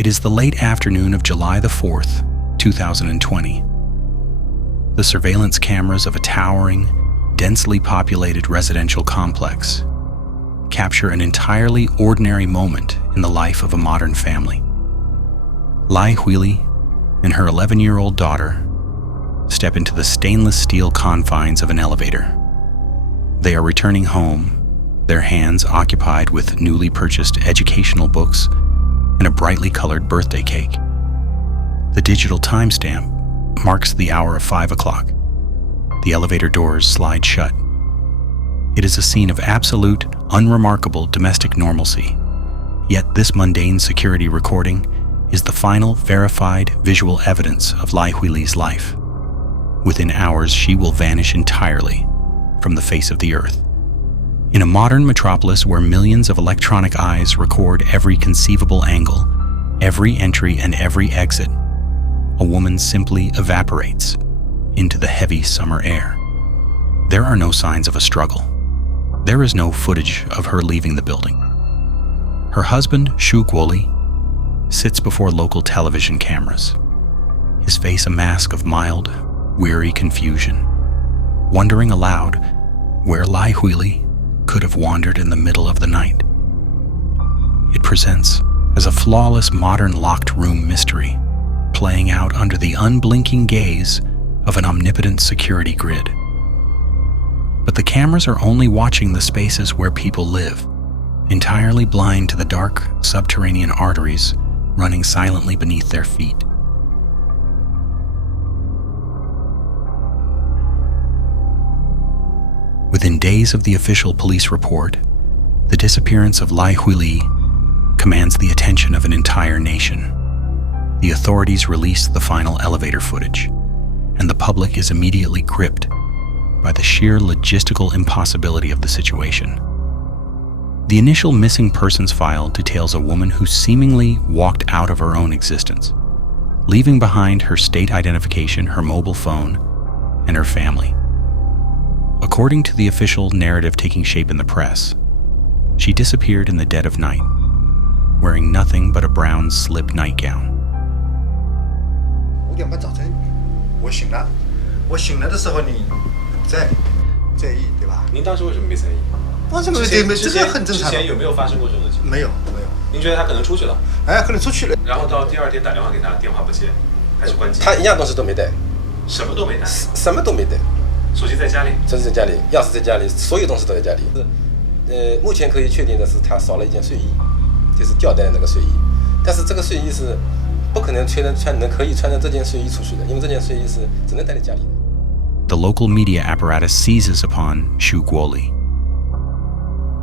It is the late afternoon of July the 4th, 2020. The surveillance cameras of a towering, densely populated residential complex capture an entirely ordinary moment in the life of a modern family. Lai Huili and her 11-year-old daughter step into the stainless steel confines of an elevator. They are returning home, their hands occupied with newly purchased educational books and a brightly colored birthday cake. The digital timestamp marks the hour of 5 o'clock. The elevator doors slide shut. It is a scene of absolute, unremarkable domestic normalcy. Yet this mundane security recording is the final verified visual evidence of Lai Huili's life. Within hours, she will vanish entirely from the face of the earth. In a modern metropolis where millions of electronic eyes record every conceivable angle, every entry and every exit, a woman simply evaporates into the heavy summer air. There are no signs of a struggle. There is no footage of her leaving the building. Her husband, Xu Guoli, sits before local television cameras, his face a mask of mild, weary confusion, wondering aloud where Lai Huili could have wandered in the middle of the night. It presents as a flawless modern locked-room mystery, playing out under the unblinking gaze of an omnipotent security grid. But the cameras are only watching the spaces where people live, entirely blind to the dark, subterranean arteries running silently beneath their feet. Within days of the official police report, the disappearance of Lai Huili commands the attention of an entire nation. The authorities release the final elevator footage, and the public is immediately gripped by the sheer logistical impossibility of the situation. The initial missing persons file details a woman who seemingly walked out of her own existence, leaving behind her state identification, her mobile phone, and her family. According to the official narrative taking shape in the press, she disappeared in the dead of night, wearing nothing but a brown slip nightgown. 5点半早晨，我醒了。我醒了的时候你不在意，对吧？您当时为什么没在意？为什么这个很正常？之前有没有发生过这种情况？没有。您觉得他可能出去了？哎，可能出去了。然后到第二天打电话给他，电话不接，还是关机？他一样东西都没带，什么都没带，什么都没带。手机在家里，手机在家里，钥匙在家里，所有东西都在家里。目前可以确定的是，他少了一件睡衣，就是吊带的那个睡衣。但是这个睡衣是不可能可以穿着这件睡衣出去的，因为这件睡衣是只能带在家里。The local media apparatus seizes upon Xu Guoli.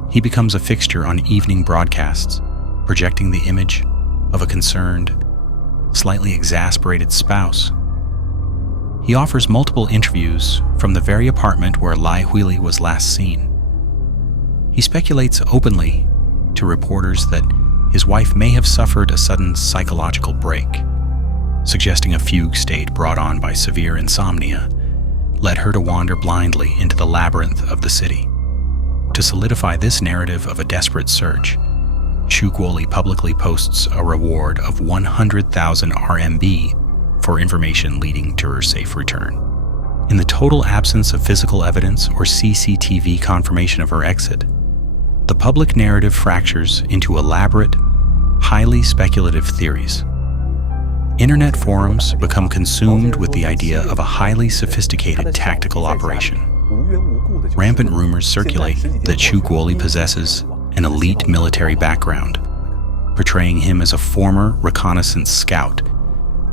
He becomes a fixture on evening broadcasts, projecting the image of a concerned, slightly exasperated spouse. He offers multiple interviews from the very apartment where Lai Huili was last seen. He speculates openly to reporters that his wife may have suffered a sudden psychological break, suggesting a fugue state brought on by severe insomnia led her to wander blindly into the labyrinth of the city. To solidify this narrative of a desperate search, Xu Guoli publicly posts a reward of 100,000 RMB for information leading to her safe return. In the total absence of physical evidence or CCTV confirmation of her exit, the public narrative fractures into elaborate, highly speculative theories. Internet forums become consumed with the idea of a highly sophisticated tactical operation. Rampant rumors circulate that Xu Guoli possesses an elite military background, portraying him as a former reconnaissance scout,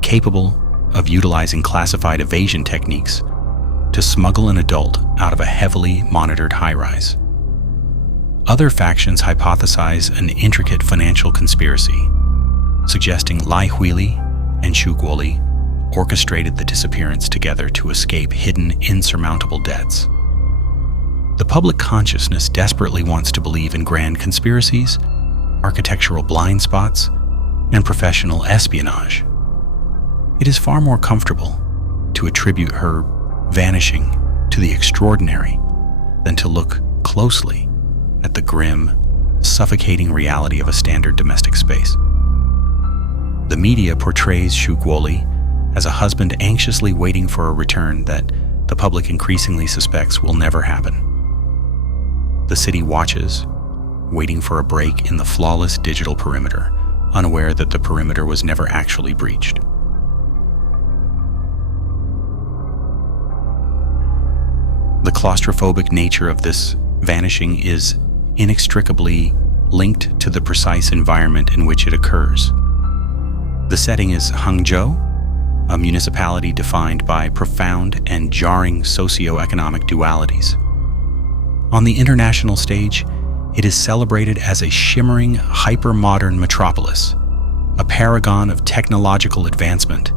capable of utilizing classified evasion techniques to smuggle an adult out of a heavily monitored high-rise. Other factions hypothesize an intricate financial conspiracy, suggesting Lai Huili and Xu Guoli orchestrated the disappearance together to escape hidden, insurmountable debts. The public consciousness desperately wants to believe in grand conspiracies, architectural blind spots, and professional espionage. It is far more comfortable to attribute her vanishing to the extraordinary than to look closely at the grim, suffocating reality of a standard domestic space. The media portrays Xu Guoli as a husband anxiously waiting for a return that the public increasingly suspects will never happen. The city watches, waiting for a break in the flawless digital perimeter, unaware that the perimeter was never actually breached. The claustrophobic nature of this vanishing is inextricably linked to the precise environment in which it occurs. The setting is Hangzhou, a municipality defined by profound and jarring socioeconomic dualities. On the international stage, it is celebrated as a shimmering, hyper-modern metropolis, a paragon of technological advancement,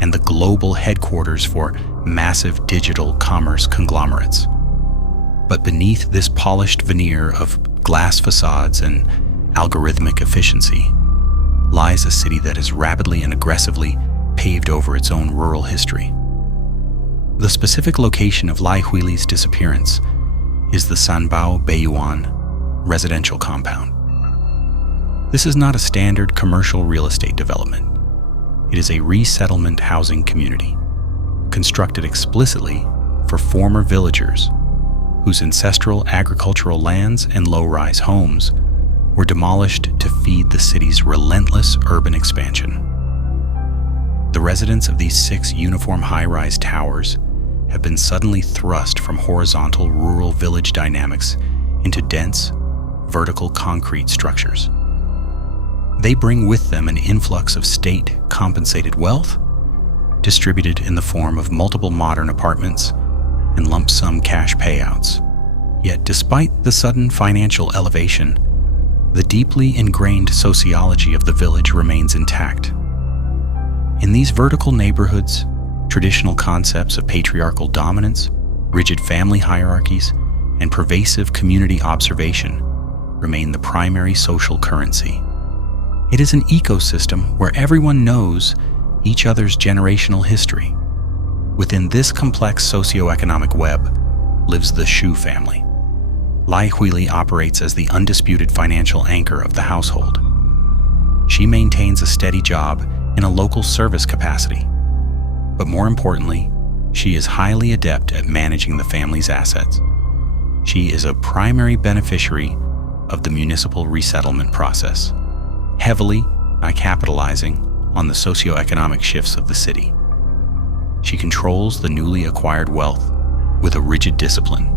and the global headquarters for massive digital commerce conglomerates. But beneath this polished veneer of glass facades and algorithmic efficiency lies a city that has rapidly and aggressively paved over its own rural history. The specific location of Lai Huili's disappearance is the Sanbao Beiyuan residential compound. This is not a standard commercial real estate development. It is a resettlement housing community, constructed explicitly for former villagers whose ancestral agricultural lands and low-rise homes were demolished to feed the city's relentless urban expansion. The residents of these 6 uniform high-rise towers have been suddenly thrust from horizontal rural village dynamics into dense, vertical concrete structures. They bring with them an influx of state-compensated wealth, distributed in the form of multiple modern apartments and lump sum cash payouts. Yet despite the sudden financial elevation, the deeply ingrained sociology of the village remains intact. In these vertical neighborhoods, traditional concepts of patriarchal dominance, rigid family hierarchies, and pervasive community observation remain the primary social currency. It is an ecosystem where everyone knows each other's generational history. Within this complex socioeconomic web lives the Xu family. Lai Huili operates as the undisputed financial anchor of the household. She maintains a steady job in a local service capacity. But more importantly, she is highly adept at managing the family's assets. She is a primary beneficiary of the municipal resettlement process, heavily capitalizing on the socioeconomic shifts of the city. She controls the newly acquired wealth with a rigid discipline,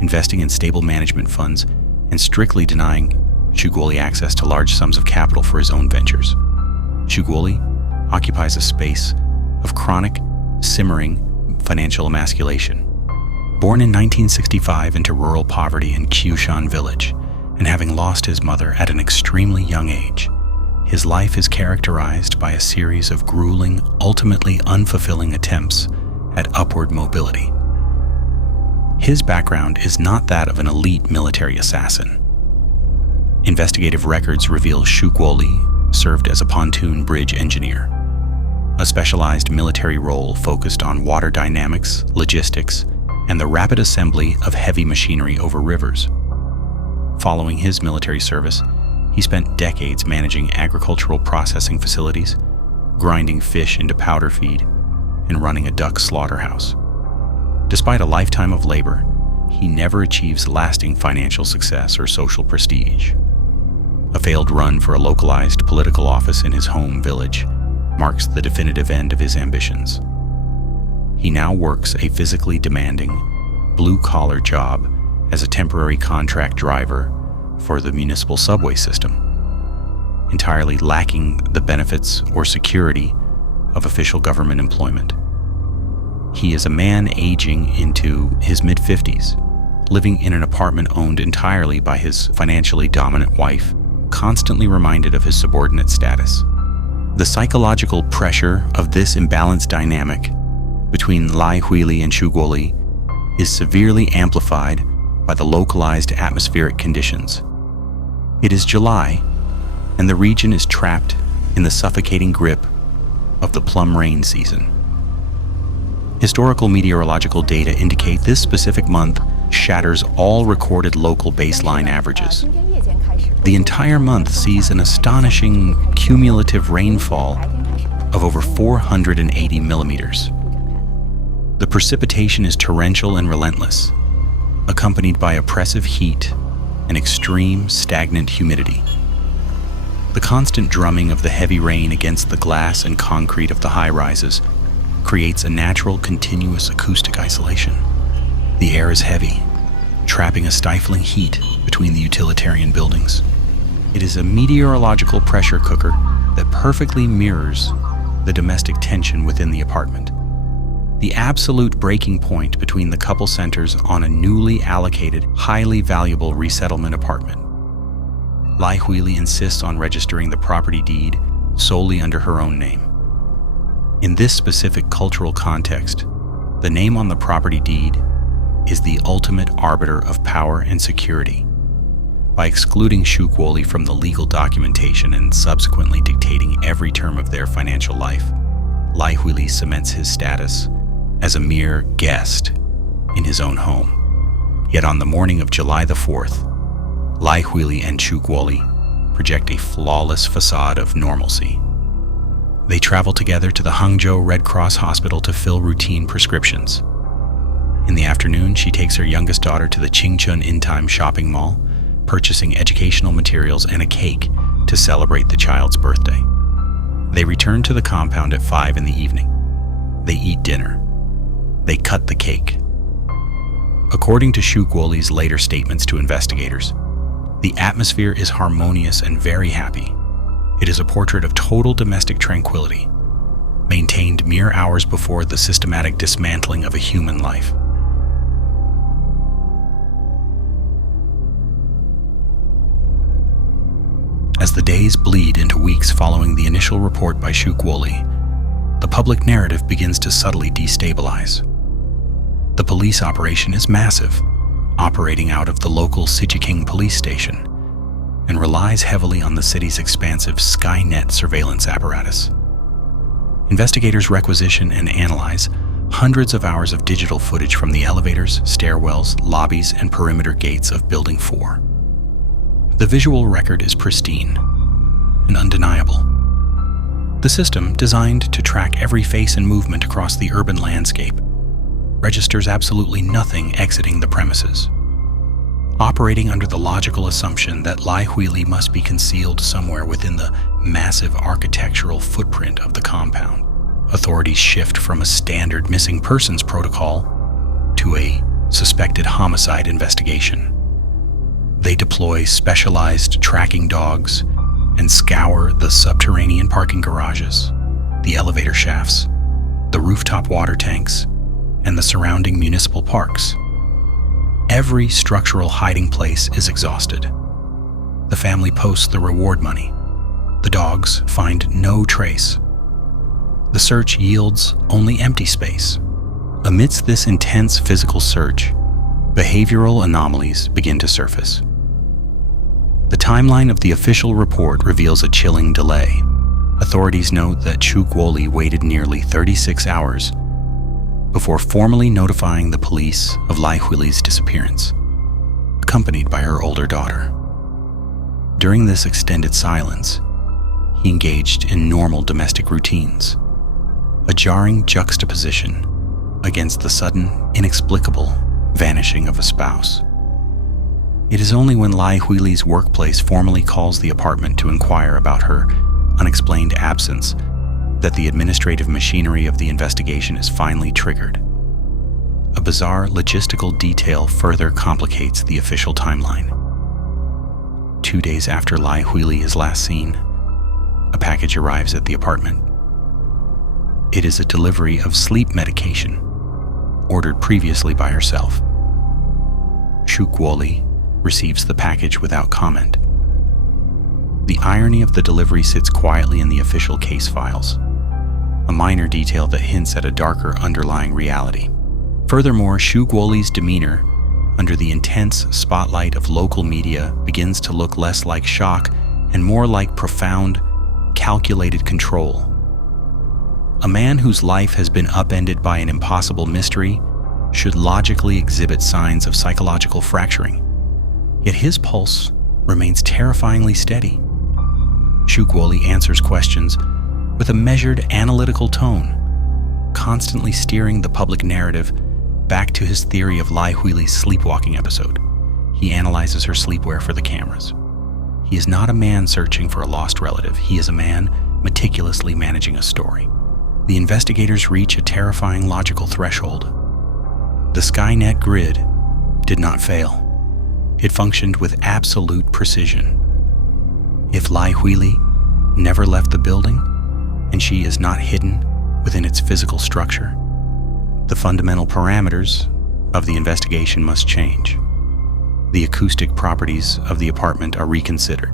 investing in stable management funds and strictly denying Xu Guoli access to large sums of capital for his own ventures. Xu Guoli occupies a space of chronic, simmering financial emasculation. Born in 1965 into rural poverty in Qushan village, and having lost his mother at an extremely young age, his life is characterized by a series of grueling, ultimately unfulfilling attempts at upward mobility. His background is not that of an elite military assassin. Investigative records reveal Xu Guoli served as a pontoon bridge engineer, a specialized military role focused on water dynamics, logistics, and the rapid assembly of heavy machinery over rivers. Following his military service, he spent decades managing agricultural processing facilities, grinding fish into powder feed, and running a duck slaughterhouse. Despite a lifetime of labor, he never achieves lasting financial success or social prestige. A failed run for a localized political office in his home village marks the definitive end of his ambitions. He now works a physically demanding, blue-collar job as a temporary contract driver for the municipal subway system, entirely lacking the benefits or security of official government employment. He is a man aging into his mid-50s, living in an apartment owned entirely by his financially dominant wife, constantly reminded of his subordinate status. The psychological pressure of this imbalanced dynamic between Lai Huili and Xu Guoli is severely amplified by the localized atmospheric conditions. It is July, and the region is trapped in the suffocating grip of the plum rain season. Historical meteorological data indicate this specific month shatters all recorded local baseline averages. The entire month sees an astonishing cumulative rainfall of over 480 millimeters. The precipitation is torrential and relentless, accompanied by oppressive heat and extreme stagnant humidity. The constant drumming of the heavy rain against the glass and concrete of the high-rises creates a natural, continuous acoustic isolation. The air is heavy, trapping a stifling heat between the utilitarian buildings. It is a meteorological pressure cooker that perfectly mirrors the domestic tension within the apartment. The absolute breaking point between the couple centers on a newly allocated, highly valuable resettlement apartment. Lai Huili insists on registering the property deed solely under her own name. In this specific cultural context, the name on the property deed is the ultimate arbiter of power and security. By excluding Hangzhou Locked-Room from the legal documentation and subsequently dictating every term of their financial life, Lai Huili cements his status as a mere guest in his own home. Yet on the morning of July the 4th, Lai Huili and Hangzhou Locked-Room project a flawless facade of normalcy. They travel together to the Hangzhou Red Cross Hospital to fill routine prescriptions. In the afternoon, she takes her youngest daughter to the Qingchun In-Time shopping mall, purchasing educational materials and a cake to celebrate the child's birthday. They return to the compound at 5 in the evening. They eat dinner. They cut the cake. According to Hangzhou Locked-Room's later statements to investigators, the atmosphere is harmonious and very happy. It is a portrait of total domestic tranquility, maintained mere hours before the systematic dismantling of a human life. As the days bleed into weeks following the initial report by Hangzhou Locked-Room, the public narrative begins to subtly destabilize. The police operation is massive, operating out of the local Sijiking police station, and relies heavily on the city's expansive Skynet surveillance apparatus. Investigators requisition and analyze hundreds of hours of digital footage from the elevators, stairwells, lobbies, and perimeter gates of Building 4. The visual record is pristine and undeniable. The system, designed to track every face and movement across the urban landscape, registers absolutely nothing exiting the premises. Operating under the logical assumption that Lai Huili must be concealed somewhere within the massive architectural footprint of the compound, authorities shift from a standard missing persons protocol to a suspected homicide investigation. They deploy specialized tracking dogs and scour the subterranean parking garages, the elevator shafts, the rooftop water tanks, and the surrounding municipal parks. Every structural hiding place is exhausted. The family posts the reward money. The dogs find no trace. The search yields only empty space. Amidst this intense physical search, behavioral anomalies begin to surface. The timeline of the official report reveals a chilling delay. Authorities note that Hangzhou Locked-Room waited nearly 36 hours before formally notifying the police of Lai Huili's disappearance, accompanied by her older daughter. During this extended silence, he engaged in normal domestic routines, a jarring juxtaposition against the sudden, inexplicable vanishing of a spouse. It is only when Lai Huili's workplace formally calls the apartment to inquire about her unexplained absence that the administrative machinery of the investigation is finally triggered. A bizarre logistical detail further complicates the official timeline. 2 days after Lai Huili is last seen, a package arrives at the apartment. It is a delivery of sleep medication, ordered previously by herself. Hangzhou Locked-Room receives the package without comment. The irony of the delivery sits quietly in the official case files, a minor detail that hints at a darker underlying reality. Furthermore, Hangzhou Locked-Room's demeanor under the intense spotlight of local media begins to look less like shock and more like profound, calculated control. A man whose life has been upended by an impossible mystery should logically exhibit signs of psychological fracturing. Yet his pulse remains terrifyingly steady. Xu Guoli answers questions with a measured, analytical tone, constantly steering the public narrative back to his theory of Lai Huili's sleepwalking episode. He analyzes her sleepwear for the cameras. He is not a man searching for a lost relative. He is a man meticulously managing a story. The investigators reach a terrifying logical threshold. The Skynet grid did not fail. It functioned with absolute precision. If Lai Huili never left the building, and she is not hidden within its physical structure, the fundamental parameters of the investigation must change. The acoustic properties of the apartment are reconsidered.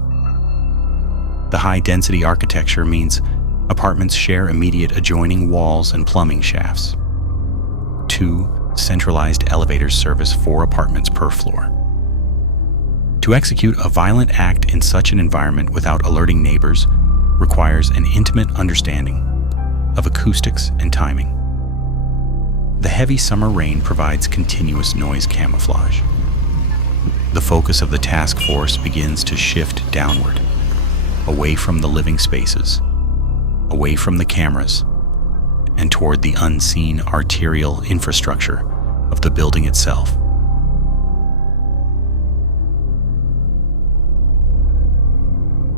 The high-density architecture means apartments share immediate adjoining walls and plumbing shafts. 2 centralized elevators service 4 apartments per floor. To execute a violent act in such an environment without alerting neighbors requires an intimate understanding of acoustics and timing. The heavy summer rain provides continuous noise camouflage. The focus of the task force begins to shift downward, away from the living spaces, away from the cameras, and toward the unseen arterial infrastructure of the building itself.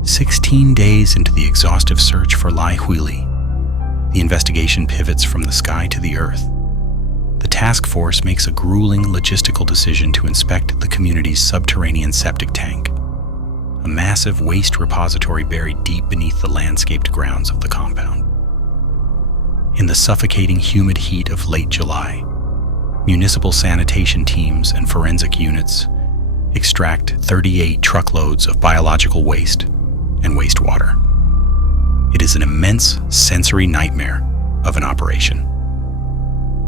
"16 days into the exhaustive search for Lai Huili, the investigation pivots from the sky to the earth. The task force makes a grueling logistical decision to inspect the community's subterranean septic tank, a massive waste repository buried deep beneath the landscaped grounds of the compound. In the suffocating humid heat of late July, municipal sanitation teams and forensic units extract 38 truckloads of biological waste and wastewater. It is an immense sensory nightmare of an operation.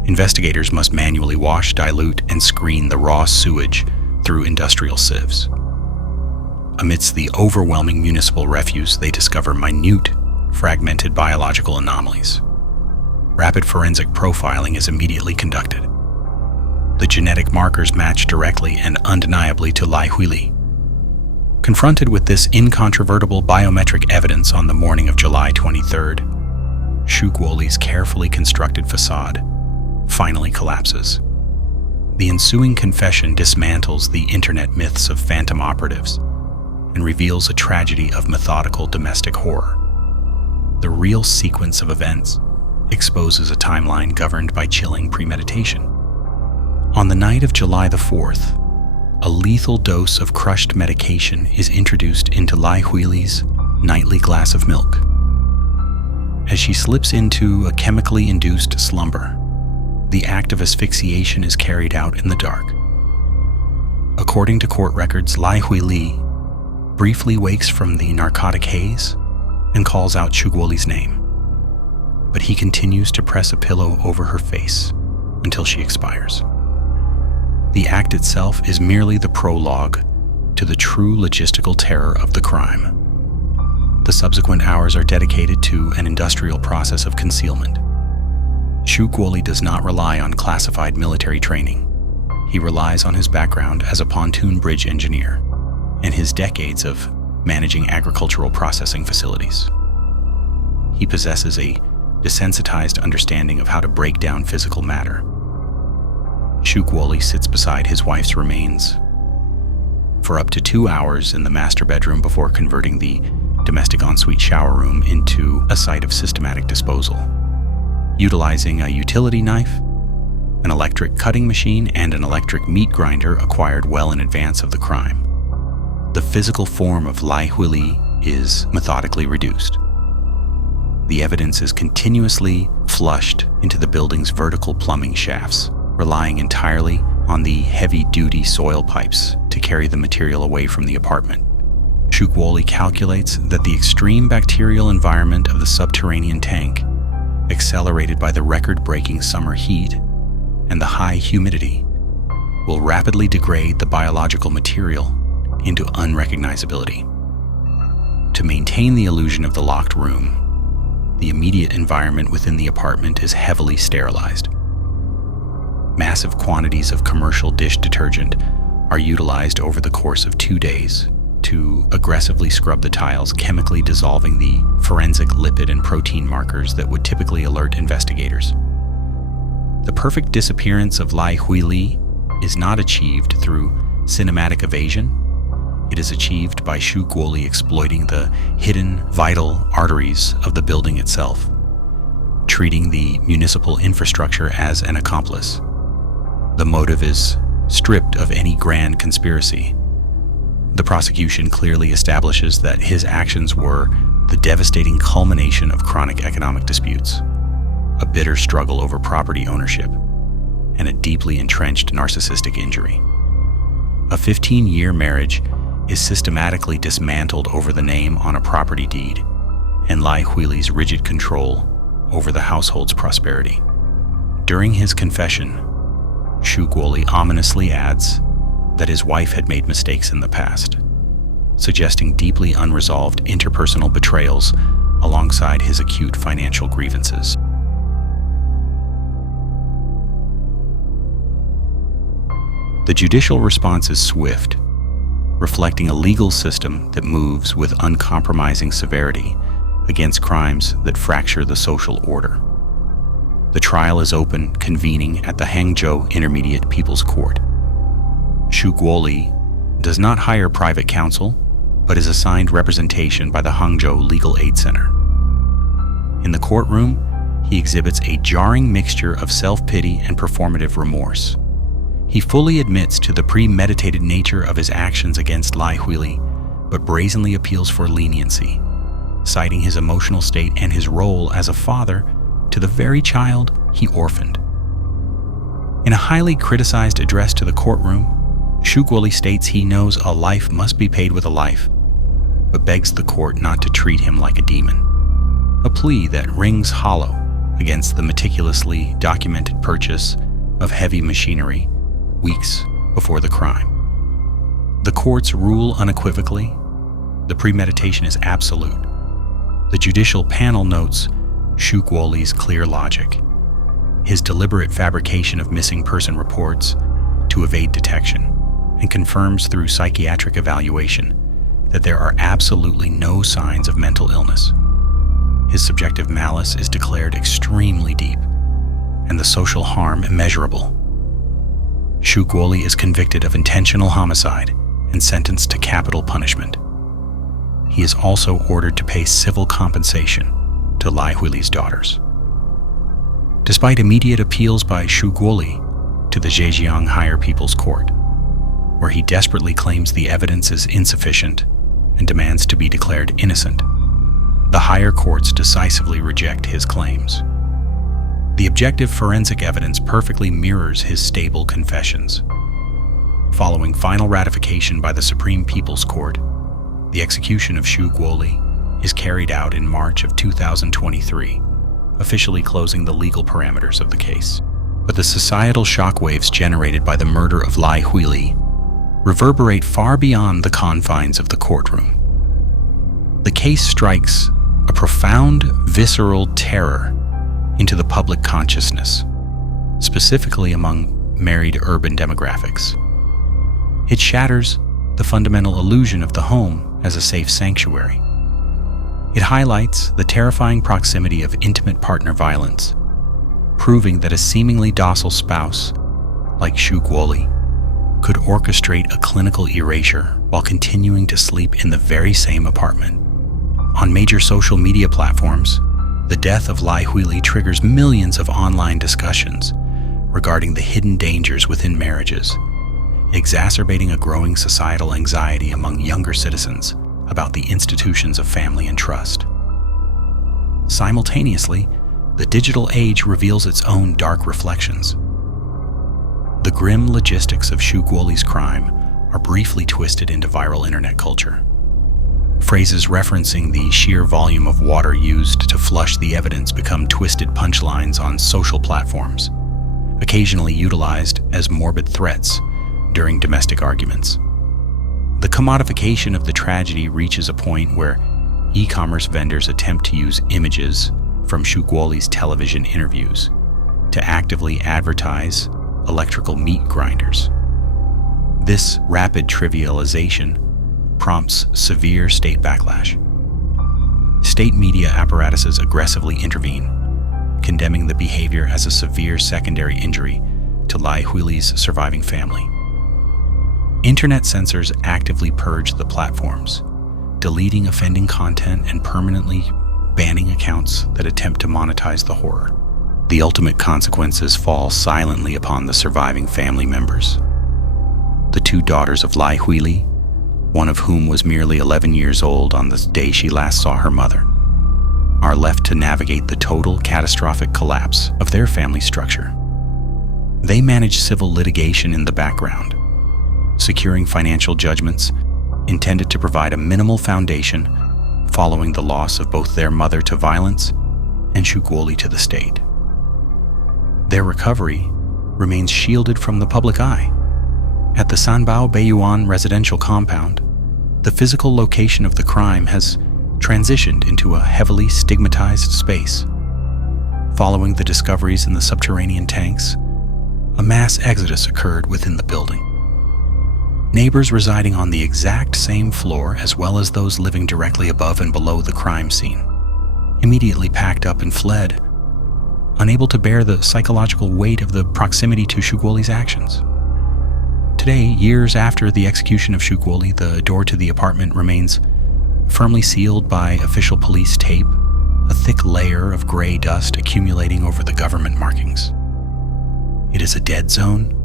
Investigators must manually wash, dilute, and screen the raw sewage through industrial sieves. Amidst the overwhelming municipal refuse, they discover minute, fragmented biological anomalies. Rapid forensic profiling is immediately conducted. The genetic markers match directly and undeniably to Lai Huili. Confronted with this incontrovertible biometric evidence on the morning of July 23rd, Xu Guoli's carefully constructed facade finally collapses. The ensuing confession dismantles the internet myths of phantom operatives and reveals a tragedy of methodical domestic horror. The real sequence of events exposes a timeline governed by chilling premeditation. On the night of July the 4th, a lethal dose of crushed medication is introduced into Lai Huili's nightly glass of milk. As she slips into a chemically induced slumber, the act of asphyxiation is carried out in the dark. According to court records, Lai Huili briefly wakes from the narcotic haze and calls out Xu Guoli's name, but he continues to press a pillow over her face until she expires. The act itself is merely the prologue to the true logistical terror of the crime. The subsequent hours are dedicated to an industrial process of concealment. Xu Guoli does not rely on classified military training. He relies on his background as a pontoon bridge engineer and his decades of managing agricultural processing facilities. He possesses a desensitized understanding of how to break down physical matter. Xu Guoli sits beside his wife's remains for up to 2 hours in the master bedroom before converting the domestic ensuite shower room into a site of systematic disposal. Utilizing a utility knife, an electric cutting machine, and an electric meat grinder acquired well in advance of the crime, the physical form of Lai Huili is methodically reduced. The evidence is continuously flushed into the building's vertical plumbing shafts, relying entirely on the heavy-duty soil pipes to carry the material away from the apartment. Xu Guoli calculates that the extreme bacterial environment of the subterranean tank, accelerated by the record-breaking summer heat and the high humidity, will rapidly degrade the biological material into unrecognizability. To maintain the illusion of the locked room, the immediate environment within the apartment is heavily sterilized. Massive quantities of commercial dish detergent are utilized over the course of 2 days to aggressively scrub the tiles, chemically dissolving the forensic lipid and protein markers that would typically alert investigators. The perfect disappearance of Lai Huili is not achieved through cinematic evasion. It is achieved by Xu Guoli exploiting the hidden vital arteries of the building itself, treating the municipal infrastructure as an accomplice. The motive is stripped of any grand conspiracy. The prosecution clearly establishes that his actions were the devastating culmination of chronic economic disputes, a bitter struggle over property ownership, and a deeply entrenched narcissistic injury. A 15-year marriage is systematically dismantled over the name on a property deed and Lai Huili's rigid control over the household's prosperity. During his confession, Xu Guoli ominously adds that his wife had made mistakes in the past, suggesting deeply unresolved interpersonal betrayals alongside his acute financial grievances. The judicial response is swift, reflecting a legal system that moves with uncompromising severity against crimes that fracture the social order. The trial is open, convening at the Hangzhou Intermediate People's Court. Xu Guoli does not hire private counsel, but is assigned representation by the Hangzhou Legal Aid Center. In the courtroom, he exhibits a jarring mixture of self-pity and performative remorse. He fully admits to the premeditated nature of his actions against Lai Huili, but brazenly appeals for leniency, citing his emotional state and his role as a father to the very child he orphaned. In a highly criticized address to the courtroom, Xu Guoli states he knows a life must be paid with a life, but begs the court not to treat him like a demon, a plea that rings hollow against the meticulously documented purchase of heavy machinery weeks before the crime. The courts rule unequivocally. The premeditation is absolute. The judicial panel notes Xu Guoli's clear logic, his deliberate fabrication of missing person reports to evade detection, and confirms through psychiatric evaluation that there are absolutely no signs of mental illness. His subjective malice is declared extremely deep, and the social harm immeasurable. Xu Guoli is convicted of intentional homicide and sentenced to capital punishment. He is also ordered to pay civil compensation to Lai Huili's daughters. Despite immediate appeals by Xu Guoli to the Zhejiang Higher People's Court, where he desperately claims the evidence is insufficient and demands to be declared innocent, the higher courts decisively reject his claims. The objective forensic evidence perfectly mirrors his stable confessions. Following final ratification by the Supreme People's Court, the execution of Xu Guoli is carried out in March of 2023, officially closing the legal parameters of the case. But the societal shockwaves generated by the murder of Lai Huili reverberate far beyond the confines of the courtroom. The case strikes a profound, visceral terror into the public consciousness, specifically among married urban demographics. It shatters the fundamental illusion of the home as a safe sanctuary. It highlights the terrifying proximity of intimate partner violence, proving that a seemingly docile spouse, like Xu Guoli, could orchestrate a clinical erasure while continuing to sleep in the very same apartment. On major social media platforms, the death of Lai Huili triggers millions of online discussions regarding the hidden dangers within marriages, exacerbating a growing societal anxiety among younger citizens about the institutions of family and trust. Simultaneously, the digital age reveals its own dark reflections. The grim logistics of Xu Guoli's crime are briefly twisted into viral internet culture. Phrases referencing the sheer volume of water used to flush the evidence become twisted punchlines on social platforms, occasionally utilized as morbid threats during domestic arguments. The commodification of the tragedy reaches a point where e-commerce vendors attempt to use images from Xu Guoli's television interviews to actively advertise electrical meat grinders. This rapid trivialization prompts severe state backlash. State media apparatuses aggressively intervene, condemning the behavior as a severe secondary injury to Lai Huili's surviving family. Internet censors actively purge the platforms, deleting offending content and permanently banning accounts that attempt to monetize the horror. The ultimate consequences fall silently upon the surviving family members. The two daughters of Lai Huili, one of whom was merely 11 years old on the day she last saw her mother, are left to navigate the total catastrophic collapse of their family structure. They manage civil litigation in the background, securing financial judgments intended to provide a minimal foundation following the loss of both their mother to violence and Xu Guoli to the state. Their recovery remains shielded from the public eye. At the Sanbao Beiyuan residential compound, the physical location of the crime has transitioned into a heavily stigmatized space. Following the discoveries in the subterranean tanks, a mass exodus occurred within the building. Neighbors residing on the exact same floor, as well as those living directly above and below the crime scene, immediately packed up and fled, unable to bear the psychological weight of the proximity to Xu Guoli's actions. Today, years after the execution of Xu Guoli, the door to the apartment remains firmly sealed by official police tape, a thick layer of gray dust accumulating over the government markings. It is a dead zone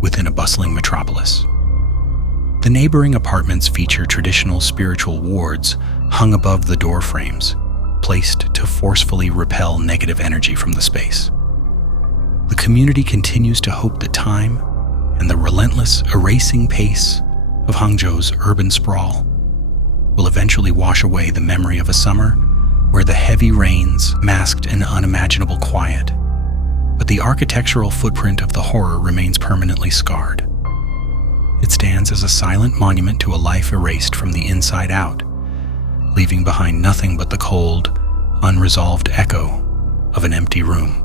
within a bustling metropolis. The neighboring apartments feature traditional spiritual wards hung above the door frames, placed to forcefully repel negative energy from the space. The community continues to hope that time and the relentless, erasing pace of Hangzhou's urban sprawl will eventually wash away the memory of a summer where the heavy rains masked an unimaginable quiet, but the architectural footprint of the horror remains permanently scarred. It stands as a silent monument to a life erased from the inside out, leaving behind nothing but the cold, unresolved echo of an empty room.